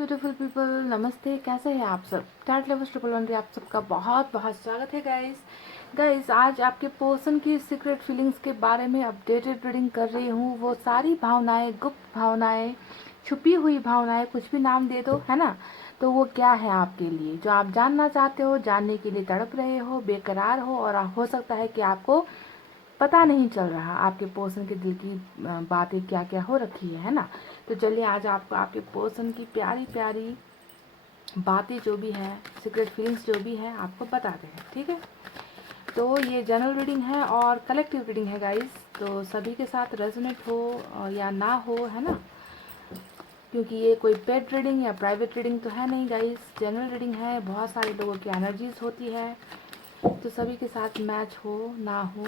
Beautiful people, नमस्ते। कैसे हैं आप सब? टैट लेवल्स 111 आप सबका बहुत बहुत स्वागत है गाइस। आज आपके पर्सन की सीक्रेट फीलिंग्स के बारे में अपडेटेड रीडिंग कर रही हूँ। वो सारी भावनाएं, गुप्त भावनाएं, छुपी हुई भावनाएं, कुछ भी नाम दे दो, है ना। तो वो क्या है आपके लिए, जो आप जानना चाहते हो, जानने के लिए तड़प रहे हो, बेकरार हो, और हो सकता है कि आपको पता नहीं चल रहा आपके पर्सन के दिल की बातें क्या क्या हो रखी है ना। तो चलिए आज आपको आपके पर्सन की प्यारी प्यारी बातें जो भी है, सीक्रेट फीलिंग्स जो भी है, आपको बताते हैं, ठीक है। तो ये जनरल रीडिंग है और कलेक्टिव रीडिंग है गाइस, तो सभी के साथ रेजोनेट हो या ना हो, है ना, क्योंकि ये कोई पेड रीडिंग या प्राइवेट रीडिंग तो है नहीं गाइस, जनरल रीडिंग है। बहुत सारे लोगों की एनर्जीज होती है, तो सभी के साथ मैच हो ना हो,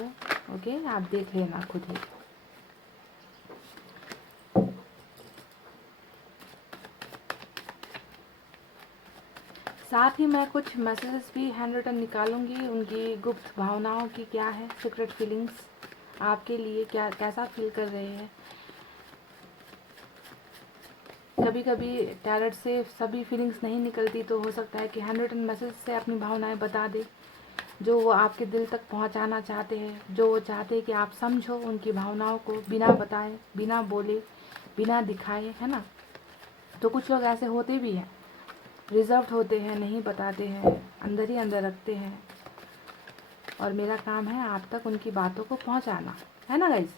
ओके, आप देख लेना खुद ही। साथ ही मैं कुछ मैसेजेस भी हैंड रिटन निकालूंगी, उनकी गुप्त भावनाओं की क्या है, सीक्रेट फीलिंग्स आपके लिए क्या, कैसा फील कर रहे हैं। कभी कभी टैरेट से सभी फीलिंग्स नहीं निकलती, तो हो सकता है कि हैंड रिटन मैसेज से अपनी भावनाएं बता दे, जो वो आपके दिल तक पहुंचाना चाहते हैं, जो वो चाहते हैं कि आप समझो उनकी भावनाओं को, बिना बताए, बिना बोले, बिना दिखाए, है ना। तो कुछ लोग ऐसे होते भी हैं, रिजर्व होते हैं, नहीं बताते हैं, अंदर ही अंदर रखते हैं, और मेरा काम है आप तक उनकी बातों को पहुंचाना, है ना गाइज।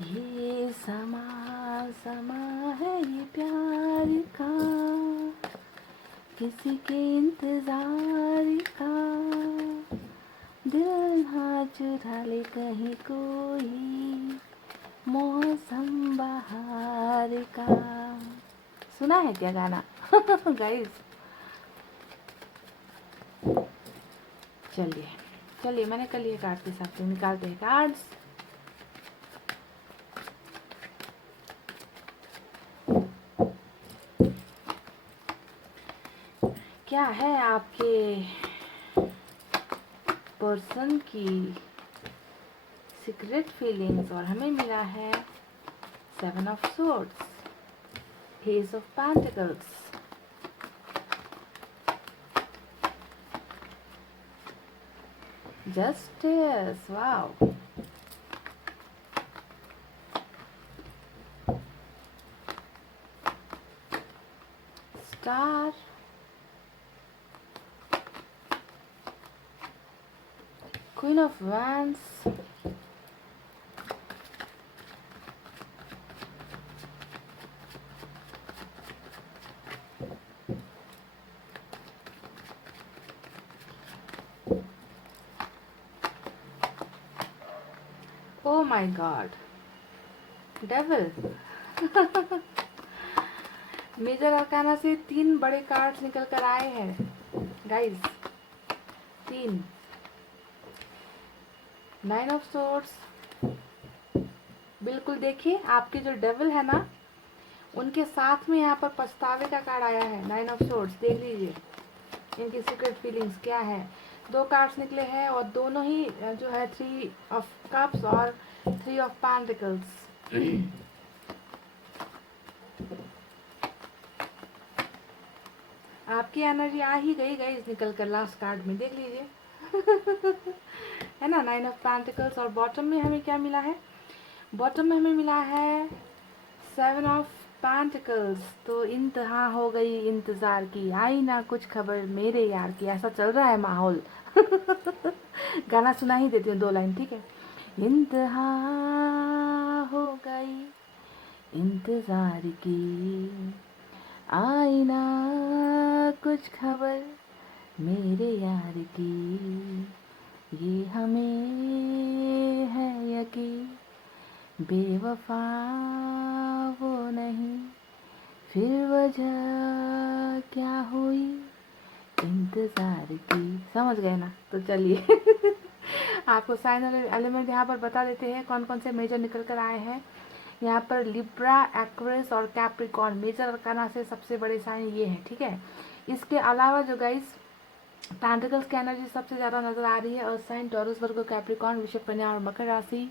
ये समा है ये प्यार का, किसी के इंतजार का, दिल ना चुरा ले कहीं कोई, मौसम बहार का। सुना है क्या गाना गाइस? चलिए चलिए, मैंने कल ये कार्ड के साथ निकालते हैं कार्ड्स। क्या है आपके पर्सन की सीक्रेट फीलिंग्स, और हमें मिला है 7 of swords, ace of pentacles, justice, wow, star, queen of wands, oh my God, devil. Major arcana से 3 बड़े कार्ड्स निकल कर आए हैं गाइस, 3। 9 ऑफ सोर्ड्स, बिल्कुल देखिए आपके जो डेविल है ना, उनके साथ में यहाँ पर पछतावे का कार्ड आया है। 9 ऑफ सोर्ड्स, देख लीजिए इनकी सीक्रेट फीलिंग्स क्या है। 2 कार्ड्स निकले हैं और दोनों ही जो है 3 ऑफ कप्स और 3 ऑफ पेंटिकल्स। आपकी एनर्जी आ ही गई निकल कर लास्ट कार्ड में, देख लीजिए है ना, 9 ऑफ पेंटिकल्स। और बॉटम में हमें क्या मिला है? बॉटम में हमें मिला है 7 ऑफ पेंटिकल्स। तो इंतहा हो गई इंतजार की, आई ना कुछ खबर मेरे यार की, ऐसा चल रहा है माहौल गाना सुना ही देती हूँ 2 लाइन, ठीक है। इंतहा हो गई इंतजार की, आई ना कुछ खबर मेरे यार की, ये हमें है यकीन, बेवफा वो नहीं, फिर वजह क्या हुई इंतजार की। समझ गए ना? तो चलिए आपको साइन एलिमेंट यहाँ पर बता देते हैं कौन कौन से मेजर निकल कर आए हैं। यहाँ पर लिब्रा, एक्वेरियस और कैप्रिकॉर्न मेजर अरकाना से सबसे बड़े साइन ये हैं, ठीक है। इसके अलावा जो गाइस पेंटिकल्स की एनर्जी सबसे ज़्यादा नजर आ रही है, अर्थ साइन, टॉरस, वर्गो, कैप्रिकॉर्न, वृषभ, कन्या और मकर राशि।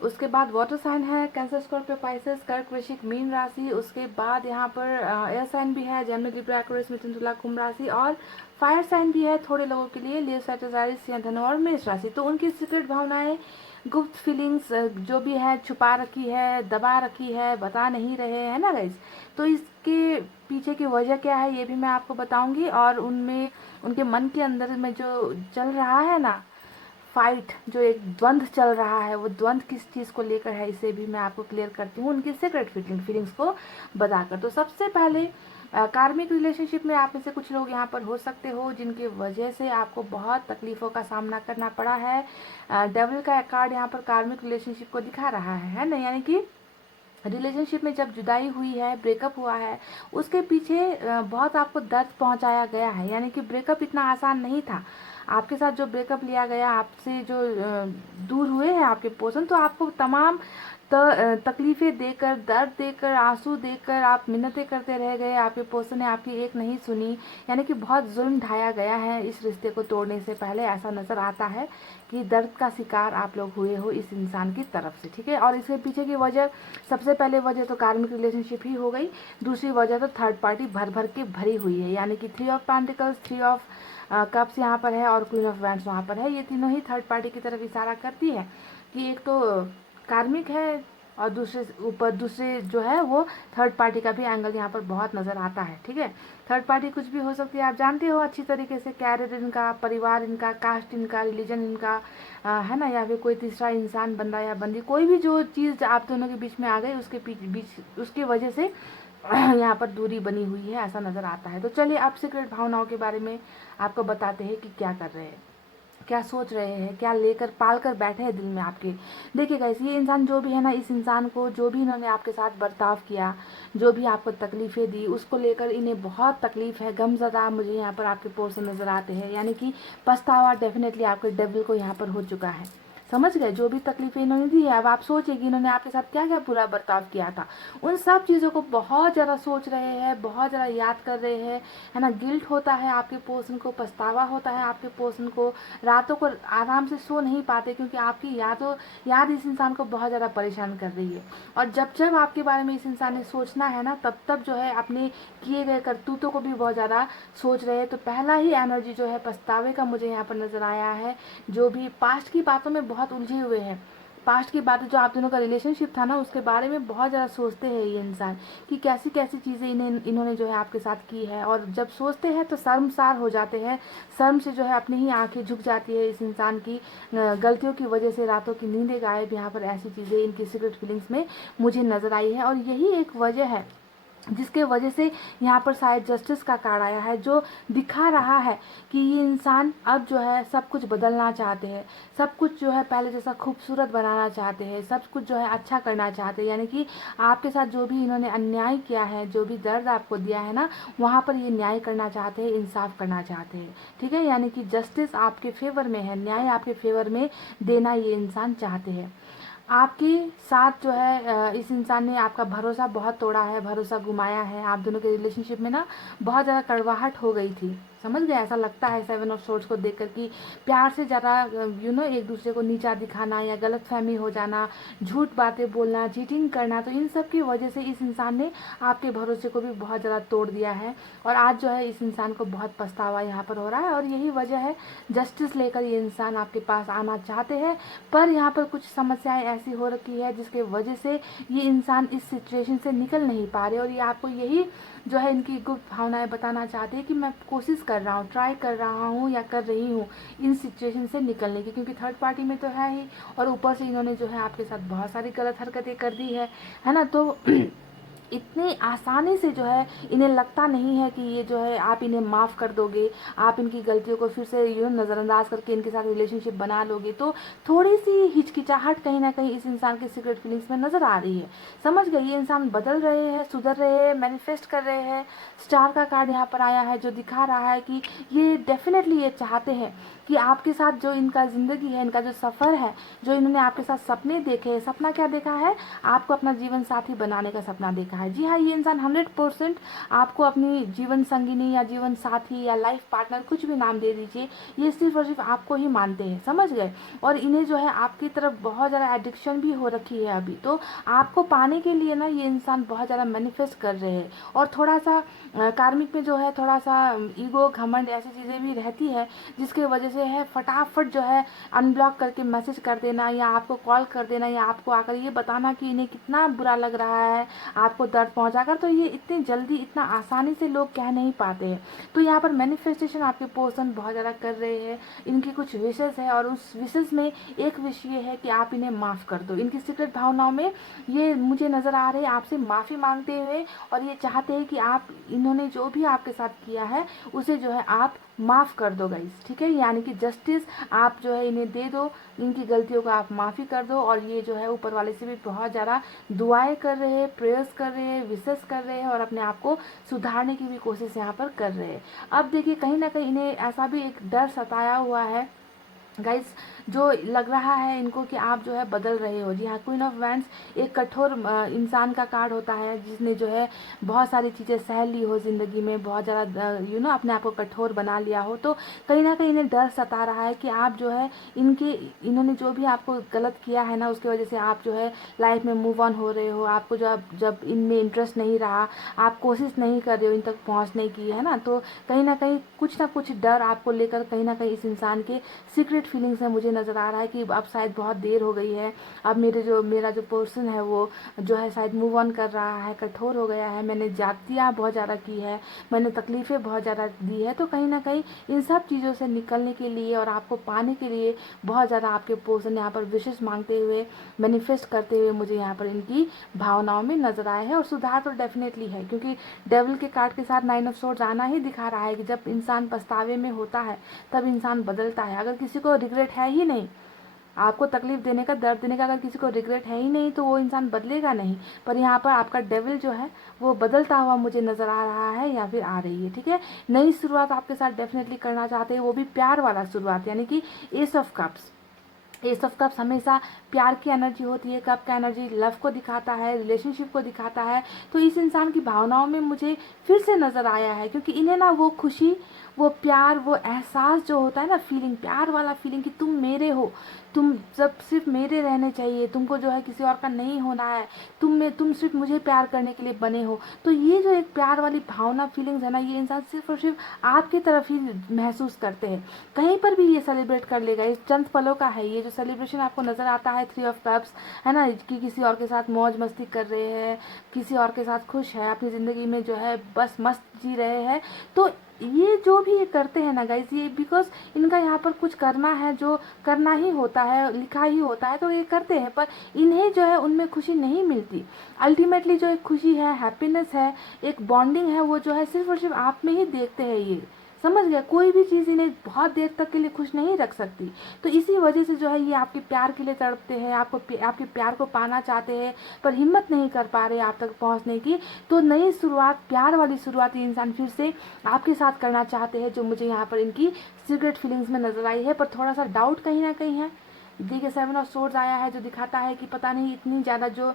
उसके बाद वाटर साइन है कैंसर, स्कॉर्पियो, पाइसेस, कर्क, वृश्चिक, मीन राशि। उसके बाद यहाँ पर एयर साइन भी है जेमिनी, लिब्रा, एक्वेरियस, मिथुन, तुला, कुंभ राशि। और फायर साइन भी है थोड़े लोगों के लिए, लियो, सैजिटेरियस या धनु और मेष राशि। तो उनकी सीक्रेट भावनाएं, गुप्त फीलिंग्स जो भी है छुपा रखी है, दबा रखी है, बता नहीं रहे हैं ना गाइस। तो इसके पीछे की वजह क्या है ये भी मैं आपको बताऊंगी, और उनमें उनके मन के अंदर में जो चल रहा है ना फाइट, जो एक द्वंद्व चल रहा है, वो द्वंद्व किस चीज़ को लेकर है इसे भी मैं आपको क्लियर करती हूँ उनकी सीक्रेट फीलिंग्स को बताकर। तो सबसे पहले कार्मिक रिलेशनशिप में आप में से कुछ लोग यहाँ पर हो सकते हो जिनकी वजह से आपको बहुत तकलीफ़ों का सामना करना पड़ा है। डेविल का कार्ड यहाँ पर कार्मिक रिलेशनशिप को दिखा रहा है ना, यानी कि रिलेशनशिप में जब जुदाई हुई है, ब्रेकअप हुआ है, उसके पीछे बहुत आपको दर्द पहुंचाया गया है। यानी कि ब्रेकअप इतना आसान नहीं था। आपके साथ जो ब्रेकअप लिया गया, आपसे जो दूर हुए हैं आपके पर्सन, तो आपको तमाम तकलीफ़ें देकर, दर्द देकर, आंसू देकर आप मिन्नतें करते रह गए, आपके पर्सन ने आपकी एक नहीं सुनी। यानी कि बहुत जुल्म ढाया गया है इस रिश्ते को तोड़ने से पहले, ऐसा नज़र आता है कि दर्द का शिकार आप लोग हुए हो इस इंसान की तरफ से, ठीक है। और इसके पीछे की वजह, सबसे पहले वजह तो कार्मिक रिलेशनशिप ही हो गई। दूसरी वजह तो थर्ड पार्टी भर भर के भरी हुई है, यानी कि 3 ऑफ पेंटिकल्स, 3 ऑफ कप्स यहाँ पर है और क्वीन ऑफ वैंड्स वहाँ पर है। ये तीनों ही थर्ड पार्टी की तरफ इशारा करती है कि एक तो कार्मिक है और दूसरे जो है वो थर्ड पार्टी का भी एंगल यहाँ पर बहुत नज़र आता है, ठीक है। थर्ड पार्टी कुछ भी हो सकती है, आप जानते हो अच्छी तरीके से, कैरियर इनका, परिवार इनका, कास्ट इनका, रिलीजन इनका, है ना, या फिर कोई तीसरा इंसान, बंदा या बंदी, कोई भी जो चीज़ आप दोनों के बीच में आ गई उसके बीच उसकी वजह से यहाँ पर दूरी बनी हुई है, ऐसा नज़र आता है। तो चलिए आप सीक्रेट भावनाओं के बारे में आपको बताते हैं कि क्या कर रहे हैं, क्या सोच रहे हैं, क्या लेकर पाल कर बैठे हैं दिल में आपके। देखिए गाइस, ये इंसान जो भी है ना, इस इंसान को जो भी इन्होंने आपके साथ बर्ताव किया, जो भी आपको तकलीफ़ें दी, उसको लेकर इन्हें बहुत तकलीफ़ है, गमज़दा मुझे यहाँ पर आपके पोर्शन नज़र आते हैं। यानी कि पछतावा डेफिनेटली आपके डेविल को यहाँ पर हो चुका है। समझ गए, जो भी तकलीफें इन्होंने दी है, अब आप सोचिए कि इन्होंने आपके साथ क्या क्या बुरा बर्ताव किया था, उन सब चीज़ों को बहुत ज़्यादा सोच रहे हैं, बहुत ज़्यादा याद कर रहे हैं, है ना। गिल्ट होता है आपके पर्सन को, पछतावा होता है आपके पर्सन को, रातों को आराम से सो नहीं पाते क्योंकि आपकी याद इस इंसान को बहुत ज़्यादा परेशान कर रही है। और जब जब आपके बारे में इस इंसान ने सोचना है ना, तब तब जो है अपने किए गए करतूतों को भी बहुत ज़्यादा सोच रहे हैं। तो पहला ही एनर्जी जो है पछतावे का मुझे यहाँ पर नज़र आया है। जो भी पास्ट की बातों में बहुत उलझे हुए हैं, पास्ट की बातें, जो आप दोनों का रिलेशनशिप था ना, उसके बारे में बहुत ज़्यादा सोचते हैं ये इंसान कि कैसी कैसी चीज़ें इन्होंने जो है आपके साथ की है। और जब सोचते हैं तो शर्मसार हो जाते हैं, शर्म से जो है अपनी ही आंखें झुक जाती है इस इंसान की गलतियों की वजह से, रातों की नींदें गायब, यहाँ पर ऐसी चीज़ें इनकी सीक्रेट फीलिंग्स में मुझे नज़र आई है। और यही एक वजह है जिसके वजह से यहाँ पर शायद जस्टिस का कार्ड आया है, जो दिखा रहा है कि ये इंसान अब जो है सब कुछ बदलना चाहते हैं, सब कुछ जो है पहले जैसा खूबसूरत बनाना चाहते हैं, सब कुछ जो है अच्छा करना चाहते हैं। यानी कि आपके साथ जो भी इन्होंने अन्याय किया है, जो भी दर्द आपको दिया है ना, वहाँ पर ये न्याय करना चाहते हैं, इंसाफ करना चाहते हैं, ठीक है। यानी कि जस्टिस आपके फेवर में है, न्याय आपके फेवर में देना ये इंसान चाहते हैं। आपके साथ जो है इस इंसान ने आपका भरोसा बहुत तोड़ा है, भरोसा घुमाया है। आप दोनों के रिलेशनशिप में ना बहुत ज़्यादा कड़वाहट हो गई थी, समझ गए, ऐसा लगता है 7 ऑफ सोर्ड्स को देखकर कि प्यार से ज़्यादा एक दूसरे को नीचा दिखाना या गलतफहमी हो जाना, झूठ बातें बोलना, चीटिंग करना, तो इन सब की वजह से इस इंसान ने आपके भरोसे को भी बहुत ज़्यादा तोड़ दिया है। और आज जो है इस इंसान को बहुत पछतावा यहाँ पर हो रहा है। और यही वजह है, जस्टिस लेकर ये इंसान आपके पास आना चाहते हैं, पर यहाँ पर कुछ समस्याएं ऐसी हो रखी है जिसके वजह से ये इंसान इस सिचुएशन से निकल नहीं पा रहे। और ये आपको यही जो है इनकी गुप्त भावनाएं बताना चाहते हैं कि मैं कोशिश कर रहा हूँ, ट्राई कर रहा हूँ या कर रही हूँ इन सिचुएशन से निकलने की, क्योंकि थर्ड पार्टी में तो है ही, और ऊपर से इन्होंने जो है आपके साथ बहुत सारी गलत हरकतें कर दी है ना। तो इतनी आसानी से जो है इन्हें लगता नहीं है कि ये जो है आप इन्हें माफ़ कर दोगे, आप इनकी गलतियों को फिर से नज़रअंदाज करके इनके साथ रिलेशनशिप बना लोगे। तो थोड़ी सी हिचकिचाहट कहीं ना कहीं इस इंसान की सीक्रेट फीलिंग्स में नज़र आ रही है। समझ गए, ये इंसान बदल रहे हैं, सुधर रहे हैं, मैनिफेस्ट कर रहे हैं। स्टार का कार्ड यहाँ पर आया है जो दिखा रहा है कि ये डेफिनेटली ये चाहते हैं कि आपके साथ जो इनका ज़िंदगी है, इनका जो सफ़र है, जो इन्होंने आपके साथ सपने देखे हैं, सपना क्या देखा है, आपको अपना जीवन साथी बनाने का सपना देखा है। जी हाँ, ये इंसान 100% आपको अपनी जीवन संगिनी या जीवन साथी या लाइफ पार्टनर, कुछ भी नाम दे दीजिए, ये सिर्फ और सिर्फ आपको ही मानते हैं, समझ गए। और इन्हें जो है आपकी तरफ बहुत ज़्यादा एडिक्शन भी हो रखी है अभी। तो आपको पाने के लिए ना ये इंसान बहुत ज़्यादा मैनिफेस्ट कर रहे हैं। और थोड़ा सा कार्मिक में जो है थोड़ा सा ईगो, घमंड, ऐसी चीज़ें भी रहती है, जिसके वजह से है फटाफट जो है अनब्लॉक करके मैसेज कर देना, या आपको कॉल कर देना, या आपको आकर ये बताना कि इन्हें कितना बुरा लग रहा है आपको दर्द पहुंचाकर। तो ये इतनी जल्दी, इतना आसानी से लोग कह नहीं पाते हैं। तो यहाँ पर मैनिफेस्टेशन आपके पर्सन बहुत ज़्यादा कर रहे हैं। इनकी कुछ विशेष है, और उस विशेष में एक विश ये है कि आप इन्हें माफ़ कर दो। इनकी सीक्रेट भावनाओं में ये मुझे नज़र आ रहे हैं आपसे माफ़ी मांगते हुए, और ये चाहते हैं कि आप, इन्होंने जो भी आपके साथ किया है उसे जो है आप माफ़ कर दो गाइस, ठीक है। यानी कि जस्टिस आप जो है इन्हें दे दो, इनकी गलतियों को आप माफ़ी कर दो। और ये जो है ऊपर वाले से भी बहुत ज़्यादा दुआएं कर रहे हैं, प्रेयर्स कर रहे हैं, विशेष कर रहे हैं, और अपने आप को सुधारने की भी कोशिश यहाँ पर कर रहे हैं। अब देखिए, कहीं ना कहीं इन्हें ऐसा भी एक डर सताया हुआ है गाइस, जो लग रहा है इनको कि आप जो है बदल रहे हो। जी हाँ, क्वीन ऑफ वैंड्स एक कठोर इंसान का कार्ड होता है, जिसने जो है बहुत सारी चीज़ें सह ली हो ज़िंदगी में, बहुत ज़्यादा अपने आप को कठोर बना लिया हो। तो कहीं ना कहीं इन्हें डर सता रहा है कि आप जो है इन्होंने जो भी आपको गलत किया है ना, उसकी वजह से आप जो है लाइफ में मूव ऑन हो रहे हो। आपको जब इनमें इंटरेस्ट नहीं रहा, आप कोशिश नहीं कर रहे हो इन तक पहुँचने की, है ना। तो कहीं ना कुछ डर आपको लेकर कहीं ना कहीं इस इंसान के सीक्रेट फीलिंग्स है, मुझे नज़र आ रहा है कि अब शायद बहुत देर हो गई है, अब मेरा जो पर्सन है वो जो है शायद मूव ऑन कर रहा है, कठोर हो गया है, मैंने जातियाँ बहुत ज़्यादा की है, मैंने तकलीफ़ें बहुत ज़्यादा दी है। तो कहीं ना कहीं इन सब चीज़ों से निकलने के लिए और आपको पाने के लिए बहुत ज़्यादा आपके पर्सन यहाँ पर विशेष मांगते हुए, मैनिफेस्ट करते हुए मुझे यहाँ पर इनकी भावनाओं में नज़र आए हैं। और सुधार तो डेफिनेटली है, क्योंकि डेविल के कार्ड के साथ 9 ऑफ सोर्ड्स आना ही दिखा रहा है कि जब इंसान पछतावे में होता है तब इंसान बदलता है। अगर किसी को रिग्रेट है ही नहीं, आपको तकलीफ देने का, दर्द देने का अगर किसी को रिग्रेट है ही नहीं, तो वो इंसान बदलेगा नहीं। पर यहाँ पर आपका डेविल जो है वो बदलता हुआ मुझे नज़र आ रहा है, या फिर आ रही है, ठीक है। नई शुरुआत आपके साथ डेफिनेटली करना चाहते हैं, वो भी प्यार वाला शुरुआत, यानी कि S of cups. S of cups हमेशा प्यार की एनर्जी होती है, कप का एनर्जी लव को दिखाता है, रिलेशनशिप को दिखाता है। तो इस इंसान की भावनाओं में मुझे फिर से नज़र आया है, क्योंकि इन्हें ना वो खुशी, वो प्यार, वो एहसास जो होता है ना, फीलिंग, प्यार वाला फीलिंग कि तुम मेरे हो, तुम जब सिर्फ मेरे रहने चाहिए, तुमको जो है किसी और का नहीं होना है, तुम सिर्फ मुझे प्यार करने के लिए बने हो। तो ये जो एक प्यार वाली भावना, फीलिंग्स है ना, ये इंसान सिर्फ और सिर्फ आपकी तरफ ही महसूस करते हैं। कहीं पर भी ये सेलिब्रेट कर लेगा, इस चंद पलों का है ये जो सेलिब्रेशन आपको नज़र आता है। 3 ऑफ कप्स है ना, कि किसी और के साथ मौज मस्ती कर रहे हैं, किसी और के साथ खुश है, अपनी ज़िंदगी में जो है बस मस्त जी रहे हैं। तो ये जो भी ये करते हैं ना गाइस, ये बिकॉज इनका यहाँ पर कुछ करना है, जो करना ही होता है, लिखा ही होता है, तो ये करते हैं। पर इन्हें जो है उनमें खुशी नहीं मिलती। अल्टीमेटली जो एक खुशी है, हैप्पीनेस है, एक बॉन्डिंग है, वो जो है सिर्फ और सिर्फ आप में ही देखते हैं ये, समझ गया। कोई भी चीज़ इन्हें बहुत देर तक के लिए खुश नहीं रख सकती। तो इसी वजह से जो है ये आपके प्यार के लिए तड़पते हैं, आपके प्यार को पाना चाहते हैं, पर हिम्मत नहीं कर पा रहे आप तक पहुंचने की। तो नई शुरुआत, प्यार वाली शुरुआत ये इंसान फिर से आपके साथ करना चाहते हैं, जो मुझे यहाँ पर इनकी सीक्रेट फीलिंग्स में नजर आई है। पर थोड़ा सा डाउट कहीं ना कहीं है। देखिए 7 ऑफ सोर्ड्स आया है, जो दिखाता है कि पता नहीं इतनी ज़्यादा जो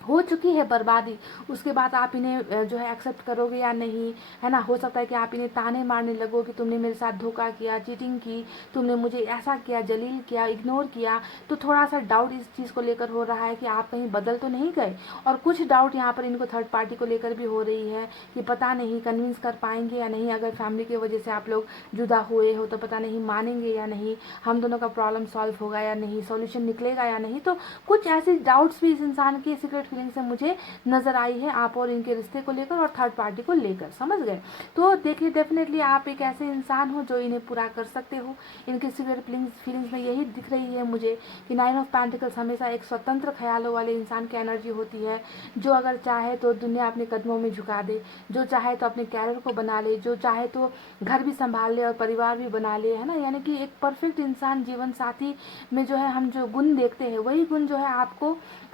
हो चुकी है बर्बादी, उसके बाद आप इन्हें जो है एक्सेप्ट करोगे या नहीं, है ना। हो सकता है कि आप इन्हें ताने मारने लगो कि तुमने मेरे साथ धोखा किया, चीटिंग की, तुमने मुझे ऐसा किया, जलील किया, इग्नोर किया। तो थोड़ा सा डाउट इस चीज़ को लेकर हो रहा है कि आप कहीं बदल तो नहीं गए। और कुछ डाउट यहाँ पर इनको थर्ड पार्टी को लेकर भी हो रही है कि पता नहीं कन्विंस कर पाएंगे या नहीं, अगर फैमिली की वजह से आप लोग जुदा हुए हो तो पता नहीं मानेंगे या नहीं, हम दोनों का प्रॉब्लम सॉल्व होगा या नहीं, सॉल्यूशन निकलेगा या नहीं। तो कुछ ऐसे डाउट्स भी इस इंसान के सीक्रेट फीलिंग से मुझे नजर आई है, आप और इनके रिश्ते को लेकर और थर्ड पार्टी को लेकर, समझ गए। तो देखिए डेफिनेटली आप एक ऐसे इंसान हो जो इन्हें पूरा कर सकते हो। इनके सीक्रेट फीलिंग्स में यही दिख रही है मुझे कि 9 ऑफ पेंटिकल्स हमेशा एक स्वतंत्र ख्यालों वाले इंसान की एनर्जी होती है, जो अगर चाहे तो दुनिया अपने कदमों में झुका दे, जो चाहे तो अपने कैरियर को बना ले, जो चाहे तो घर भी संभाल ले और परिवार भी बना ले, है ना। यानी कि एक परफेक्ट इंसान, जीवन साथी में जो है हम जो गुण देखते हैं, वही गुण जो है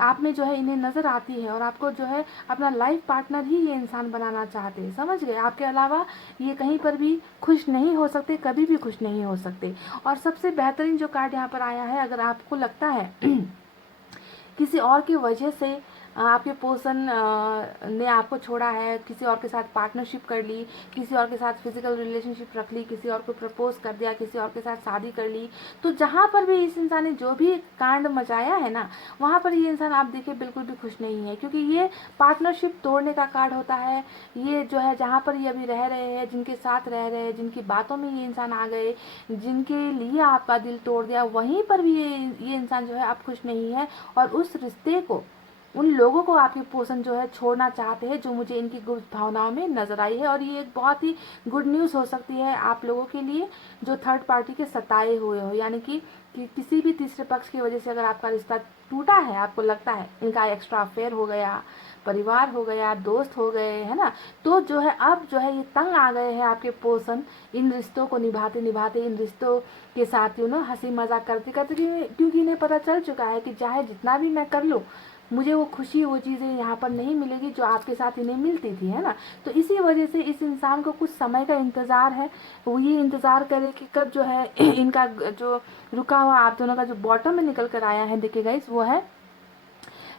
आप में जो है इन्हें नजर आती है और आपको जो है अपना लाइफ पार्टनर ही ये इंसान बनाना चाहते हैं, समझ गए। आपके अलावा ये कहीं पर भी खुश नहीं हो सकते, कभी भी खुश नहीं हो सकते। और सबसे बेहतरीन जो कार्ड यहाँ पर आया है, अगर आपको लगता है किसी और की वजह से आपके पर्सन ने आपको छोड़ा है, किसी और के साथ पार्टनरशिप कर ली, किसी और के साथ फिजिकल रिलेशनशिप रख ली, किसी और को प्रपोज कर दिया, किसी और के साथ शादी कर ली, तो जहाँ पर भी इस इंसान ने जो भी कांड मचाया है ना, वहाँ पर ये इंसान आप देखिए बिल्कुल भी खुश नहीं है, क्योंकि ये पार्टनरशिप तोड़ने का कार्ड होता है। ये जो है जहाँ पर ये अभी रह रहे हैं, जिनके साथ रह रहे हैं, जिनकी बातों में ये इंसान आ गए, जिनके लिए आपका दिल तोड़ दिया, वहीं पर भी ये इंसान जो है अब खुश नहीं है और उस रिश्ते को, उन लोगों को आपके पर्सन जो है छोड़ना चाहते हैं, जो मुझे इनकी गुप्त भावनाओं में नजर आई है। और ये एक बहुत ही गुड न्यूज़ हो सकती है आप लोगों के लिए जो थर्ड पार्टी के सताए हुए हो, यानी कि किसी भी तीसरे पक्ष की वजह से अगर आपका रिश्ता टूटा है, आपको लगता है इनका एक्स्ट्रा अफेयर हो गया, परिवार हो गया, दोस्त हो गए, है ना, तो जो है अब जो है ये तंग आ गए हैं आपके पर्सन इन रिश्तों को निभाते निभाते, इन रिश्तों के साथ हंसी मजाक करते करते, क्योंकि इन्हें पता चल चुका है कि चाहे जितना भी मैं कर लूँ, मुझे वो खुशी, वो चीज़ें यहाँ पर नहीं मिलेगी जो आपके साथ इन्हें मिलती थी, है ना। तो इसी वजह से इस इंसान को कुछ समय का इंतज़ार है, वो ये इंतज़ार करे कि कब जो है इनका जो रुका हुआ आप दोनों का जो बॉटम में निकल कर आया है, देखिए गाइस, वो है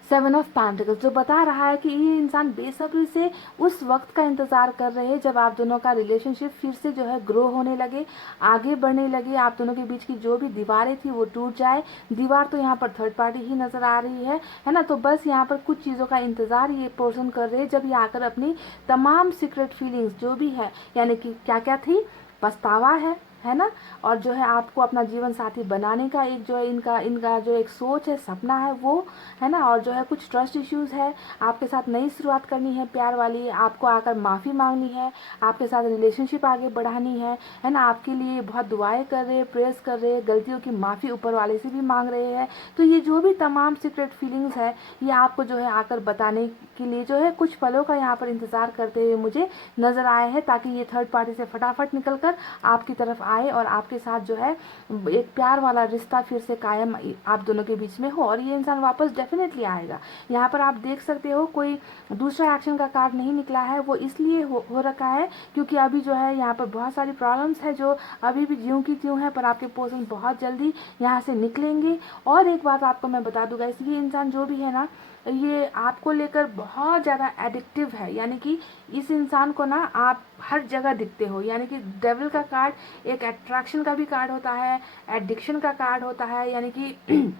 7 ऑफ पेंटिकल्स, जो बता रहा है कि ये इंसान बेसब्री से उस वक्त का इंतजार कर रहे हैं जब आप दोनों का रिलेशनशिप फिर से जो है ग्रो होने लगे, आगे बढ़ने लगे, आप दोनों के बीच की जो भी दीवारें थी वो टूट जाए। दीवार तो यहाँ पर थर्ड पार्टी ही नजर आ रही है ना। तो बस यहाँ पर कुछ चीज़ों का इंतजार ये पर्सन कर रहे हैं, जब ये आकर अपनी तमाम सीक्रेट फीलिंग्स जो भी है, यानी कि क्या क्या थी, पछतावा है ना, और जो है आपको अपना जीवन साथी बनाने का एक जो है इनका इनका जो एक सोच है, सपना है, वो है ना, और जो है कुछ ट्रस्ट इश्यूज है, आपके साथ नई शुरुआत करनी है प्यार वाली, आपको आकर माफ़ी मांगनी है, आपके साथ रिलेशनशिप आगे बढ़ानी है ना, आपके लिए बहुत दुआएं कर रहे हैं, प्रेयर्स कर रहे हैं, गलतियों की माफ़ी ऊपर वाले से भी मांग रहे हैं। तो ये जो भी तमाम सीक्रेट फीलिंग्स है, ये आपको जो है आकर बताने के लिए जो है कुछ पलों का यहाँ पर इंतज़ार करते हुए मुझे नज़र आए हैं, ताकि ये थर्ड पार्टी से फटाफट निकल कर आपकी तरफ आए और आपके साथ जो है एक प्यार वाला रिश्ता फिर से कायम आप दोनों के बीच में हो, और ये इंसान वापस डेफिनेटली आएगा। यहाँ पर आप देख सकते हो कोई दूसरा एक्शन का कार्ड नहीं निकला है, वो इसलिए हो रखा है क्योंकि अभी जो है यहाँ पर बहुत सारी प्रॉब्लम्स है जो अभी भी ज्यों की त्यों है, पर आपके पर्सन बहुत जल्दी यहाँ से निकलेंगे। और एक बात आपको मैं बता दूंगा, ये इंसान जो भी है ना, ये आपको लेकर बहुत ज़्यादा एडिक्टिव है, यानी कि इस इंसान को ना आप हर जगह दिखते हो, यानी कि डेविल का कार्ड एक अट्रैक्शन का भी कार्ड होता है, एडिक्शन का कार्ड होता है, यानी कि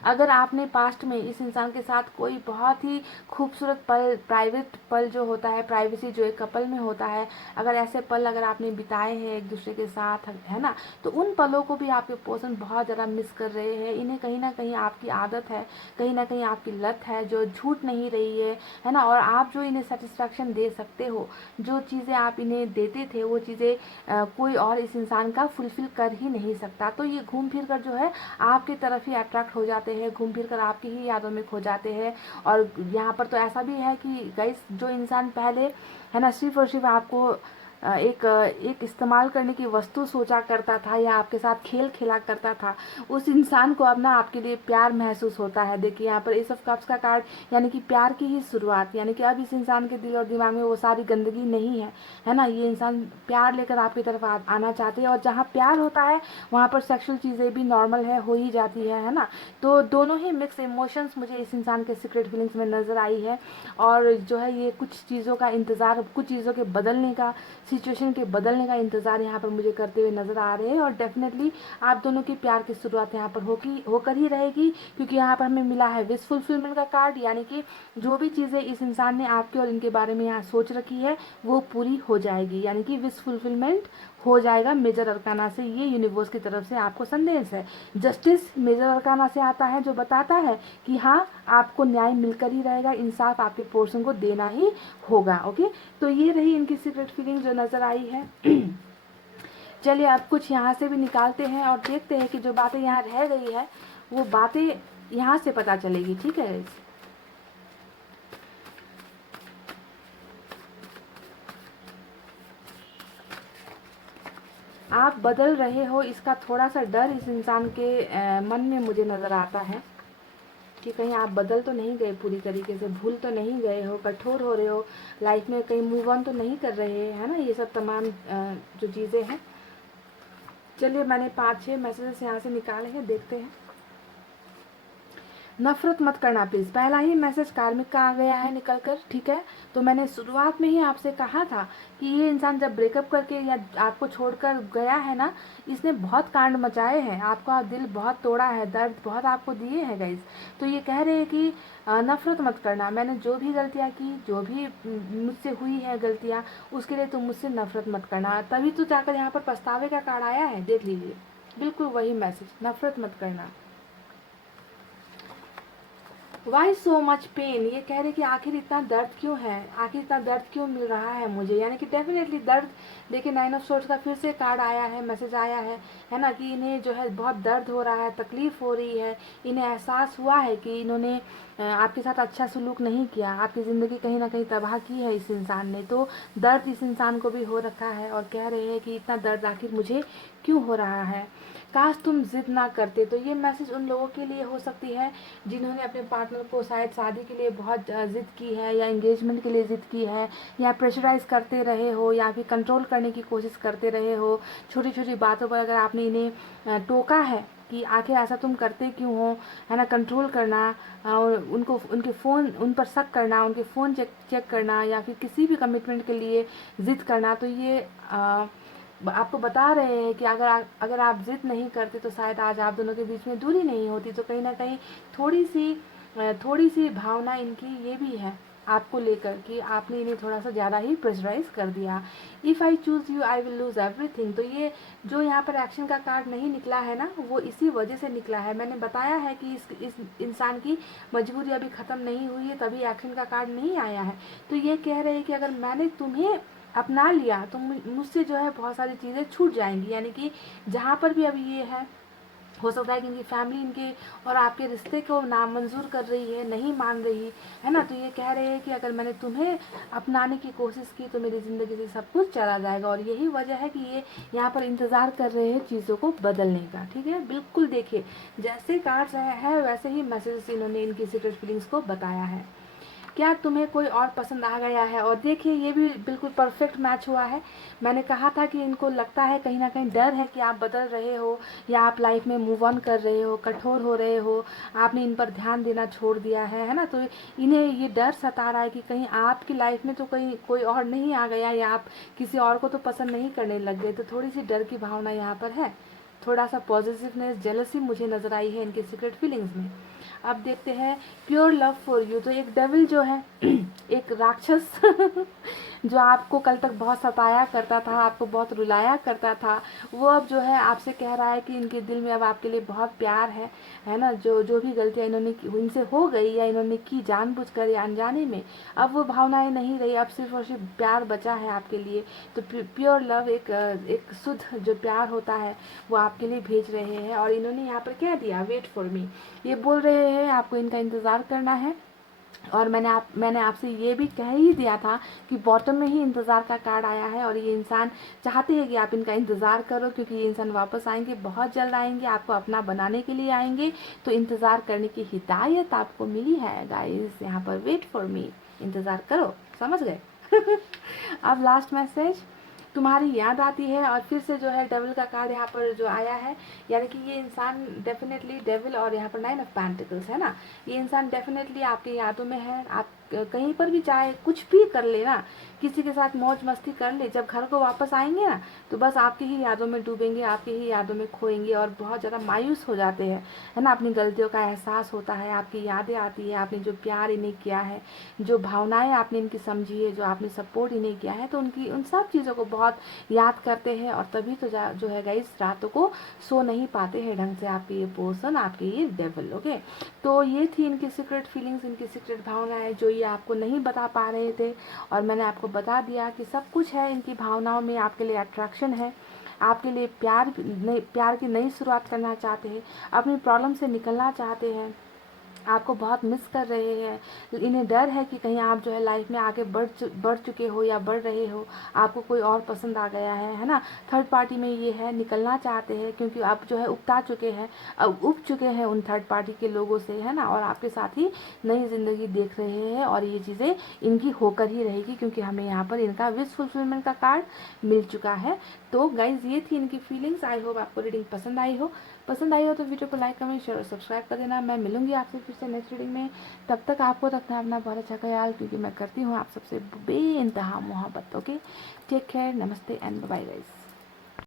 अगर आपने पास्ट में इस इंसान के साथ कोई बहुत ही खूबसूरत पल, प्राइवेट पल जो होता है, प्राइवेसी जो एक कपल में होता है, अगर ऐसे पल अगर आपने बिताए हैं एक दूसरे के साथ, है ना, तो उन पलों को भी आपके पर्सन बहुत ज़्यादा मिस कर रहे हैं। इन्हें कहीं ना कहीं आपकी आदत है, कहीं ना कहीं आपकी लत है जो छूट नहीं रही है ना, और आप जो इन्हें सेटिस्फैक्शन दे सकते हो, जो चीज़ें आप इन्हें देते थे, वो चीज़ें कोई और इस इंसान का फुलफिल कर ही नहीं सकता। तो ये घूम फिर कर जो है आपकी तरफ ही अट्रैक्ट हो जाते हैं, घूम फिर कर आपकी ही यादों में खो जाते हैं। और यहाँ पर तो ऐसा भी है कि गाइस, जो इंसान पहले है ना सिर्फ और सिर्फ आपको एक इस्तेमाल करने की वस्तु सोचा करता था या आपके साथ खेल खेला करता था, उस इंसान को अब ना आपके लिए प्यार महसूस होता है। देखिए यहाँ पर एस ऑफ कप्स का कार्ड, यानी कि प्यार की ही शुरुआत, यानी कि अब इस इंसान के दिल और दिमाग में वो सारी गंदगी नहीं है ना, ये इंसान प्यार लेकर आपकी तरफ आना चाहते हैं, और जहाँ प्यार होता है वहाँ पर सेक्सुअल चीज़ें भी नॉर्मल हो ही जाती है ना। तो दोनों ही मिक्स इमोशंस मुझे इस इंसान के सीक्रेट फीलिंग्स में नज़र आई है, और जो है ये कुछ चीज़ों का इंतज़ार, कुछ चीज़ों के बदलने का, सिचुएशन के बदलने का इंतज़ार यहाँ पर मुझे करते हुए नज़र आ रहे हैं। और डेफिनेटली आप दोनों की प्यार की शुरुआत यहाँ पर होकर ही रहेगी, क्योंकि यहाँ पर हमें मिला है विश फुलफिलमेंट का कार्ड, यानी कि जो भी चीज़ें इस इंसान ने आपके और इनके बारे में यहाँ सोच रखी है वो पूरी हो जाएगी, यानी कि विश फुलफिलमेंट हो जाएगा मेजर अरकाना से। ये यूनिवर्स की तरफ से आपको संदेश है। जस्टिस मेजर अरकाना से आता है, जो बताता है कि हाँ, आपको न्याय मिलकर ही रहेगा, इंसाफ आपके पोर्शन को देना ही होगा। ओके, तो ये रही इनकी सीक्रेट फीलिंग जो नज़र आई है। चलिए अब कुछ यहाँ से भी निकालते हैं और देखते हैं कि जो बातें यहाँ रह गई है वो बातें यहाँ से पता चलेगी। ठीक है, आप बदल रहे हो, इसका थोड़ा सा डर इस इंसान के मन में मुझे नज़र आता है। कि कहीं आप बदल तो नहीं गए, पूरी तरीके से भूल तो नहीं गए हो, कठोर हो रहे हो लाइफ में, कहीं मूव ऑन तो नहीं कर रहे, है ना। ये सब तमाम जो चीज़ें हैं। चलिए, मैंने 5-6 मैसेजेस यहाँ से निकाले हैं, देखते हैं। नफरत मत करना प्लीज़, पहला ही मैसेज कार्मिक का आ गया है निकल कर, ठीक है। तो मैंने शुरुआत में ही आपसे कहा था कि ये इंसान जब ब्रेकअप करके या आपको छोड़कर गया है ना, इसने बहुत कांड मचाए हैं, आपका दिल बहुत तोड़ा है, दर्द बहुत आपको दिए हैं गाइस। तो ये कह रहे हैं कि नफरत मत करना, मैंने जो भी गलतियाँ की, जो भी मुझसे हुई है गलतियाँ, उसके लिए तुम मुझसे नफरत मत करना। तभी तो जाकर यहाँ पर पछतावे का कार्ड आया है, देख लीजिए, बिल्कुल वही मैसेज, नफरत मत करना। वाई सो मच पेन, ये कह रहे कि आखिर इतना दर्द क्यों है, आखिर इतना दर्द क्यों मिल रहा है मुझे, यानी कि डेफिनेटली दर्द। देखिए 9 ऑफ सोर्ट्स का फिर से कार्ड आया है, मैसेज आया है ना, कि इन्हें जो है बहुत दर्द हो रहा है, तकलीफ हो रही है, इन्हें एहसास हुआ है कि इन्होंने आपके साथ अच्छा सलूक नहीं किया, आपकी ज़िंदगी कहीं ना कहीं तबाह की है इस इंसान ने। तो दर्द इस इंसान को भी हो रखा है और कह रहे हैं कि इतना दर्द आखिर मुझे क्यों हो रहा है, काश तुम जिद ना करते। तो ये मैसेज उन लोगों के लिए हो सकती है जिन्होंने अपने पार्टनर को शायद शादी के लिए बहुत जिद की है, या एंगेजमेंट के लिए जिद की है, या प्रेशराइज करते रहे हो, या फिर कंट्रोल करने की कोशिश करते रहे हो। छोटी छोटी बातों पर अगर आपने इन्हें टोका है कि आखिर ऐसा तुम करते क्यों हो, है ना, कंट्रोल करना, और उनको उनके फ़ोन, उन पर शक करना, उनके फ़ोन चेक करना, या फिर किसी भी कमिटमेंट के लिए जिद करना। तो ये आपको बता रहे हैं कि अगर आप जिद नहीं करते तो शायद आज आप दोनों के बीच में दूरी नहीं होती। तो कहीं ना कहीं थोड़ी सी भावना इनकी ये भी है आपको लेकर कि आपने इन्हें थोड़ा सा ज़्यादा ही प्रेशराइज कर दिया। If I choose you I will lose everything. तो ये जो यहाँ पर एक्शन का कार्ड नहीं निकला है ना, वो इसी वजह से निकला है। मैंने बताया है कि इस इंसान की मजबूरी अभी ख़त्म नहीं हुई है, तभी एक्शन का कार्ड नहीं आया है। तो ये कह रहे हैं कि अगर मैंने तुम्हें अपना लिया तो मुझसे जो है बहुत सारी चीज़ें छूट जाएंगी, यानी कि जहाँ पर भी अभी ये है, हो सकता है कि इनकी फैमिली इनके और आपके रिश्ते को नामंजूर कर रही है, नहीं मान रही है ना। तो ये कह रहे हैं कि अगर मैंने तुम्हें अपनाने की कोशिश की तो मेरी ज़िंदगी से सब कुछ चला जाएगा, और यही वजह है कि ये यहाँ पर इंतज़ार कर रहे हैं चीज़ों को बदलने का, ठीक है। बिल्कुल देखिए, जैसे कार्ड्स है वैसे ही मैसेजेस इन्होंने इनकी सीक्रेट फीलिंग्स को बताया है। क्या तुम्हें कोई और पसंद आ गया है, और देखिए ये भी बिल्कुल परफेक्ट मैच हुआ है। मैंने कहा था कि इनको लगता है कहीं ना कहीं डर है कि आप बदल रहे हो, या आप लाइफ में मूव ऑन कर रहे हो, कठोर हो रहे हो, आपने इन पर ध्यान देना छोड़ दिया है ना। तो इन्हें ये डर सता रहा है कि कहीं आपकी लाइफ में तो कोई और नहीं आ गया, या आप किसी और को तो पसंद नहीं करने लग गए। तो थोड़ी सी डर की भावना यहाँ पर है, थोड़ा सा पॉजिटिवनेस, जेलसी मुझे नज़र आई है इनकी सीक्रेट फीलिंग्स में। अब देखते हैं प्योर लव फॉर यू। तो एक डेविल जो है एक राक्षस जो आपको कल तक बहुत सताया करता था, आपको बहुत रुलाया करता था, वो अब जो है आपसे कह रहा है कि इनके दिल में अब आपके लिए बहुत प्यार है ना। जो भी गलतियाँ इन्होंने इनसे हो गई या इन्होंने की जानबूझकर या अनजाने में, अब वो भावनाएं नहीं रही, अब सिर्फ और सिर्फ प्यार बचा है आपके लिए। तो प्योर लव, एक शुद्ध जो प्यार होता है वो आपके लिए भेज रहे हैं। और इन्होंने यहाँ पर क्या दिया, वेट फॉर मी, ये बोल रहे हैं आपको इनका इंतज़ार करना है। और मैंने आपसे ये भी कह ही दिया था कि बॉटम में ही इंतज़ार का कार्ड आया है, और ये इंसान चाहते हैं कि आप इनका इंतज़ार करो, क्योंकि ये इंसान वापस आएंगे, बहुत जल्द आएंगे, आपको अपना बनाने के लिए आएंगे। तो इंतज़ार करने की हिदायत आपको मिली है गाइस, यहाँ पर वेट फॉर मी, इंतज़ार करो, समझ गए। अब लास्ट मैसेज, तुम्हारी याद आती है। और फिर से जो है डेविल का कार्ड यहाँ पर जो आया है, यानी कि ये इंसान डेफिनेटली डेविल, और यहाँ पर 9 ऑफ पेंटिकल्स है ना, ये इंसान डेफिनेटली आपकी यादों में है। आप कहीं पर भी चाहे कुछ भी कर ले ना, किसी के साथ मौज मस्ती कर ले, जब घर को वापस आएंगे ना तो बस आपकी ही यादों में डूबेंगे, आपकी ही यादों में खोएंगे, और बहुत ज़्यादा मायूस हो जाते हैं, है ना। अपनी गलतियों का एहसास होता है, आपकी यादें आती है, आपने जो प्यार इन्हें किया है, जो भावनाएं आपने इनकी समझी है, जो आपने सपोर्ट इन्हें किया है, तो उनकी उन सब चीज़ों को बहुत याद करते हैं। और तभी तो जो है गाइस रातों को सो नहीं पाते हैं ढंग से आपके ये पर्सन, आपके ये डेविल। ओके, तो ये थी इनकी सीक्रेट फीलिंग्स, इनकी सीक्रेट भावनाएं जो ये आपको नहीं बता पा रहे थे, और मैंने आपको बता दिया कि सब कुछ है इनकी भावनाओं में। आपके लिए अट्रैक्शन है, आपके लिए प्यार की नई शुरुआत करना चाहते हैं, अपनी प्रॉब्लम से निकलना चाहते हैं, आपको बहुत मिस कर रहे हैं। इन्हें डर है कि कहीं आप जो है लाइफ में आगे बढ़ चुके हो या बढ़ रहे हो, आपको कोई और पसंद आ गया है ना। थर्ड पार्टी में ये है, निकलना चाहते हैं क्योंकि आप जो है उगता चुके हैं, अब उब चुके हैं उन थर्ड पार्टी के लोगों से, है ना, और आपके साथ ही नई ज़िंदगी देख रहे हैं और ये चीज़ें इनकी होकर ही रहेगी क्योंकि हमें यहाँ पर इनका विश फुलफिलमेंट का कार्ड मिल चुका है। तो गाइज ये थी इनकी फीलिंग्स। आई होप आपको रीडिंग पसंद आई हो। पसंद आई हो तो वीडियो को लाइक, कमेंट, शेयर और सब्सक्राइब कर देना। मैं मिलूंगी आपसे फिर से नेक्स्ट रीडिंग में। तब तक आपको रखना अपना बहुत अच्छा ख्याल, क्योंकि मैं करती हूँ आप सबसे बेइंतहा मोहब्बत। ओके, टेक केयर, नमस्ते एंड बाय गाइस।